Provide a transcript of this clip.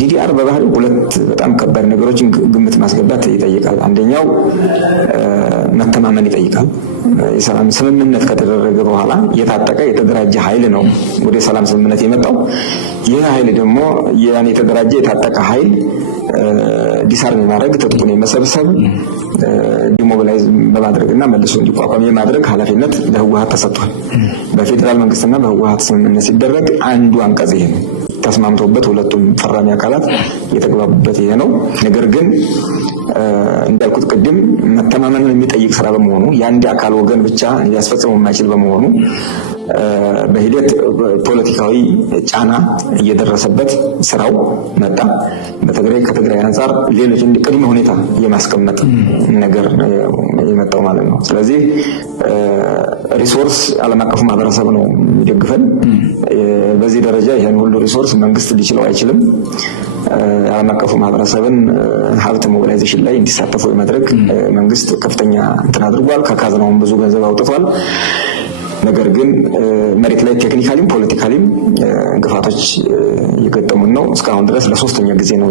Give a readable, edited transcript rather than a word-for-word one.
ዲዲአር በባህሪው ሁለት በጣም ከባድ ነገሮችን ግምት ማስገባት ይጠይቃል። አንደኛው መተማመን ይጠይቃል። የሰላም ስምምነት ከተደረገ በኋላ የታጠቀ የተደራጀ ኃይል ነው ወደ ሰላም ስምምነት የመጣው። ይህ ኃይል ደግሞ ያን የተደራጀ የታጠቀ ኃይል ዲሳርም የማድረግ ትጥቁን የመሰብሰብ ዲሞቢላይዝ በማድረግና መልሶ እንዲቋቋም የማድረግ ኃላፊነት ለህወሓት ተሰጥቷል። በፌዴራል መንግስትና በህወሓት ስምምነት ሲደረግ አንዱ አንቀጽ ይሄ ነው። ተስማምተውበት ሁለቱም ፈራሚ አካላት የተግባቡበት ይሄ ነው። ነገር ግን እንዳልኩት ቅድም መተማመንን የሚጠይቅ ስራ በመሆኑ የአንድ አካል ወገን ብቻ ሊያስፈጽመው የማይችል በመሆኑ በሂደት ፖለቲካዊ ጫና እየደረሰበት ስራው መጣ። ከትግራይ አንጻር ሌሎች ቅድመ ሁኔታ የማስቀመጥ ነገር የመጣው ማለት ነው። ስለዚህ ሪሶርስ ዓለም አቀፉ ማህበረሰብ ነው የሚደግፈን። በዚህ ደረጃ ይሄን ሁሉ ሪሶርስ መንግስት ሊችለው አይችልም። ዓለም አቀፉ ማህበረሰብን ሀብት ሞቢላይዜሽን ላይ እንዲሳተፉ የማድረግ መንግስት ከፍተኛ እንትን አድርጓል። ከካዝናውም ብዙ ገንዘብ አውጥቷል። ነገር ግን መሬት ላይ ቴክኒካሊም ፖለቲካሊም እንቅፋቶች እየገጠሙን ነው። እስካሁን ድረስ ለሶስተኛ ጊዜ ነው